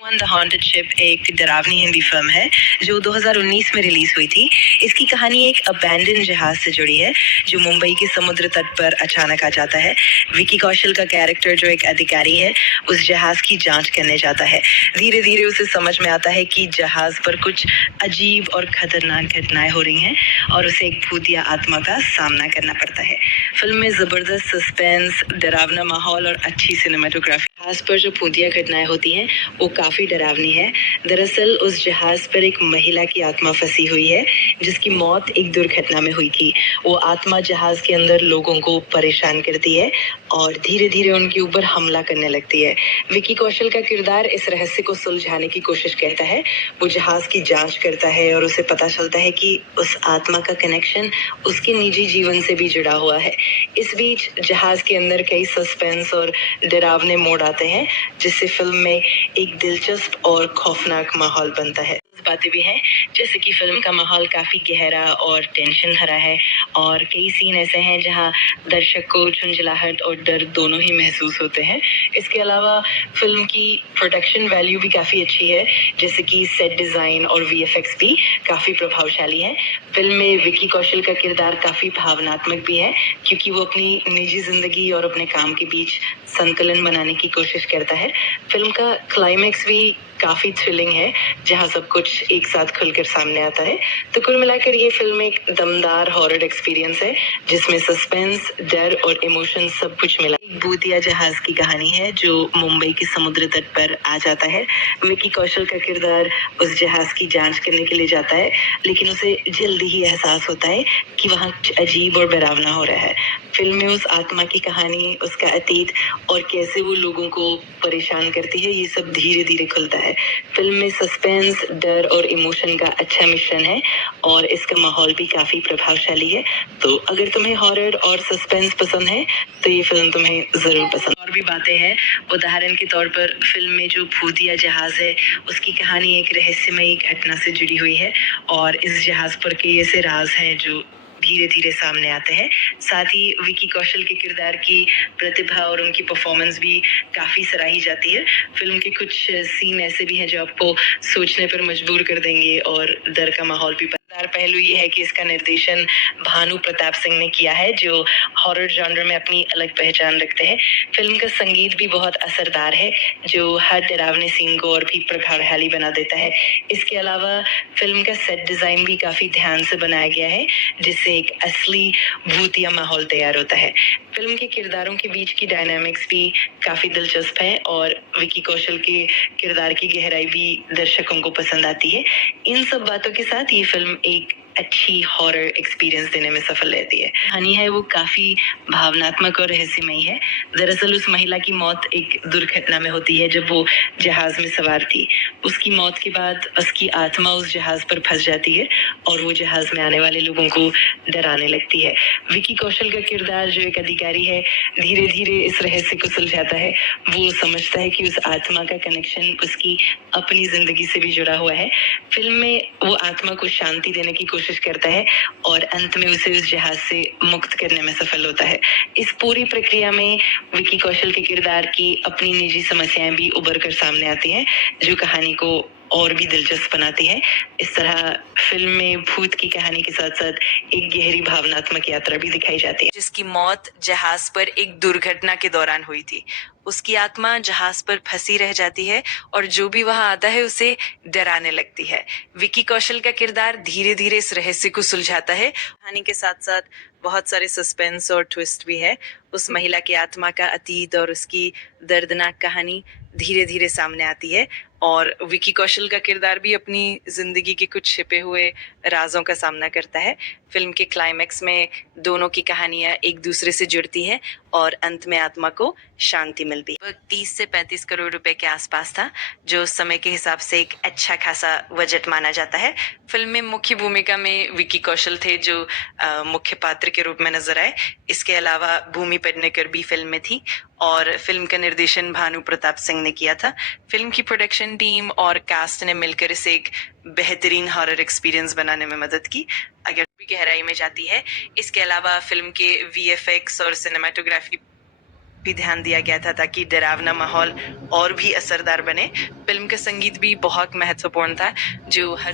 One the haunted ship एक डरावनी Hindi film है जो 2019 में रिलीज हुई थी। इसकी कहानी एक अबैंडन जहाज से जुड़ी है जो मुंबई के समुद्र तट पर अचानक आ जाता है। विकी कौशल का कैरेक्टर जो एक अधिकारी है उस जहाज की जांच करने जाता है। धीरे धीरे उसे समझ में आता है कि जहाज पर कुछ अजीब और खतरनाक घटनाएं हो रही हैं और उसे एक भूतिया आत्मा का सामना करना पड़ता है। फिल्म में जबरदस्त सस्पेंस, डरावना माहौल और अच्छी सिनेमेटोग्राफी। जहाज पर जो भूतिया घटनाएं होती हैं वो काफी डरावनी है। दरअसल उस जहाज पर एक महिला की आत्मा फंसी हुई है जिसकी मौत एक दुर्घटना में हुई थी। वो आत्मा जहाज के अंदर लोगों को परेशान करती है और धीरे धीरे उनके ऊपर हमला करने लगती है। विकी कौशल का किरदार इस रहस्य को सुलझाने की कोशिश करता है। वो जहाज की जांच करता है और उसे पता चलता है कि उस आत्मा का कनेक्शन उसके निजी जीवन से भी जुड़ा हुआ है। इस बीच जहाज के अंदर कई सस्पेंस और डरावने मोड़ आते हैं जिससे फिल्म में एक दिलचस्प और खौफनाक माहौल बनता है। बातें भी हैं जैसे कि फिल्म का माहौल काफी गहरा और टेंशन भरा है और कई सीन ऐसे हैं जहां दर्शक को झुंझलाहट और डर दोनों ही महसूस होते हैं। इसके अलावा फिल्म की प्रोडक्शन वैल्यू भी काफी अच्छी है, जैसे कि सेट डिजाइन और वीएफएक्स भी काफी प्रभावशाली है। फिल्म में विकी कौशल का किरदार काफी भावनात्मक भी है क्योंकि वो अपनी निजी जिंदगी और अपने काम के बीच संतुलन बनाने की कोशिश करता है। फिल्म का क्लाइमेक्स भी काफी थ्रिलिंग है जहां सब कुछ एक साथ खुलकर सामने आता है। तो कुल मिलाकर ये फिल्म एक दमदार हॉरर एक्सपीरियंस है जिसमें सस्पेंस, डर और इमोशन सब कुछ मिला। एक भूतिया जहाज की कहानी है जो मुंबई के समुद्र तट पर आ जाता है। विकी कौशल का किरदार उस जहाज की जांच करने के लिए जाता है लेकिन उसे जल्दी ही एहसास होता है कि वहां कुछ अजीब और डरावना हो रहा है। फिल्म में उस आत्मा की कहानी, उसका अतीत और कैसे वो लोगों को परेशान करती है, ये सब धीरे धीरे खुलता है। फिल्म में सस्पेंस, डर और इमोशन का अच्छा मिश्रण है और इसका माहौल भी काफी प्रभावशाली है। तो अगर तुम्हें हॉरर और सस्पेंस पसंद है तो ये फिल्म तुम्हें जरूर पसंद। और भी बातें हैं, उदाहरण के तौर पर फिल्म में जो भूतिया जहाज है उसकी कहानी एक रहस्यमयी घटना से जुड़ी हुई है और इस जहाज पर कई ऐसे राज हैं जो धीरे धीरे सामने आते हैं। साथ ही विकी कौशल के किरदार की प्रतिभा और उनकी परफॉर्मेंस भी काफी सराही जाती है। फिल्म के कुछ सीन ऐसे भी हैं जो आपको सोचने पर मजबूर कर देंगे और डर का माहौल भी। पहलू ये है कि इसका निर्देशन भानु प्रताप सिंह ने किया है जो हॉरर जॉनर में अपनी अलग पहचान रखते हैं। फिल्म का संगीत भी बहुत असरदार है जो हर डरावने सीन को और भी प्रभावशाली बना देता है। इसके अलावा फिल्म का सेट डिजाइन भी काफी ध्यान से बनाया गया है जिससे एक असली भूतिया माहौल तैयार होता है। फिल्म के किरदारों के बीच की डायनामिक्स भी काफी दिलचस्प है और विकी कौशल के किरदार की गहराई भी दर्शकों को पसंद आती है। इन सब बातों के साथ ये फिल्म एक अच्छी हॉरर एक्सपीरियंस देने में सफल रहती है। कहानी है वो काफी भावनात्मक और रहस्यमयी है। दरअसल उस महिला की मौत एक दुर्घटना में होती है जब वो जहाज में सवार थी। उसकी मौत के बाद उसकी आत्मा उस जहाज पर फंस जाती है और वो जहाज में आने वाले लोगों को डराने लगती है। विकी कौशल का किरदार जो एक अधिकारी है धीरे धीरे इस रहस्य को सुलझाता है। वो समझता है कि उस आत्मा का कनेक्शन उसकी अपनी जिंदगी से भी जुड़ा हुआ है। फिल्म में वो आत्मा को शांति देने की कोशिश करता है और अंत में उसे उस जहाज से मुक्त करने में सफल होता है। इस पूरी प्रक्रिया में विकी कौशल के किरदार की अपनी निजी समस्याएं भी उभर कर सामने आती हैं जो कहानी को और भी दिलचस्प बनाती है। इस तरह फिल्म में भूत की कहानी के साथ साथ एक गहरी भावनात्मक यात्रा भी दिखाई जाती है। जिसकी मौत जहाज पर एक दुर्घटना के दौरान हुई थी। उसकी आत्मा जहाज पर फंसी रह जाती है और जो भी वहां आता है उसे डराने लगती है। विकी कौशल का किरदार धीरे धीरे इस रहस्य को सुलझाता है। कहानी के साथ साथ बहुत सारे सस्पेंस और ट्विस्ट भी है। उस महिला की आत्मा का अतीत और उसकी दर्दनाक कहानी धीरे धीरे सामने आती है और विकी कौशल का किरदार भी अपनी जिंदगी के कुछ छिपे हुए राजों का सामना करता है। फिल्म के क्लाइमेक्स में दोनों की कहानियां एक दूसरे से जुड़ती हैं और अंत में आत्मा को शांति मिलती है। 30 से 35 करोड़ रुपए के आसपास था जो उस समय के हिसाब से एक अच्छा खासा बजट माना जाता है। फिल्म में मुख्य भूमिका में विकी कौशल थे जो मुख्य पात्र के रूप में नजर आए। इसके अलावा भूमि पेडनेकर भी फिल्म में थी और फिल्म का निर्देशन भानु प्रताप सिंह ने किया था। फिल्म की प्रोडक्शन टीम और कास्ट ने मिलकर इसे एक बेहतरीन हॉरर एक्सपीरियंस बनाने में मदद की। अगर भी गहराई में जाती है। इसके अलावा फिल्म के वीएफएक्स और सिनेमाटोग्राफी भी ध्यान दिया गया था ताकि डरावना माहौल और भी असरदार बने। फिल्म का संगीत भी बहुत महत्वपूर्ण था, जो हर